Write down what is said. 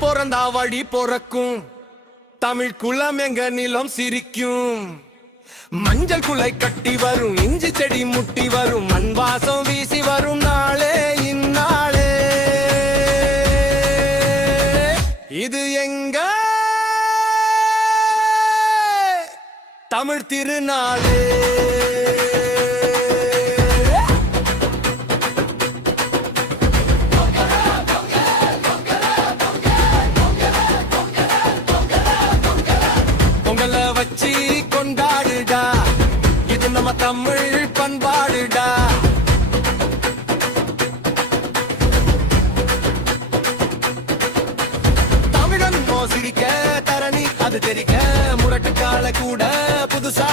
பிறந்தா வழி பிறக்கும். தமிழ் குளம் எங்க நிலம் சிரிக்கும். மஞ்சள் குலை கட்டி வரும் இஞ்சி செடி முட்டி வரும் மண் வாசம் வீசி வரும் நாளே இந்நாளே. இது எங்க? தமிழ் திருநாளே. நம்ம தமிழ் பண்பாடுடா. தமிழன் மோசிடிக்க தரணி அது தெரிக்க முரட்டு கால கூட புதுசா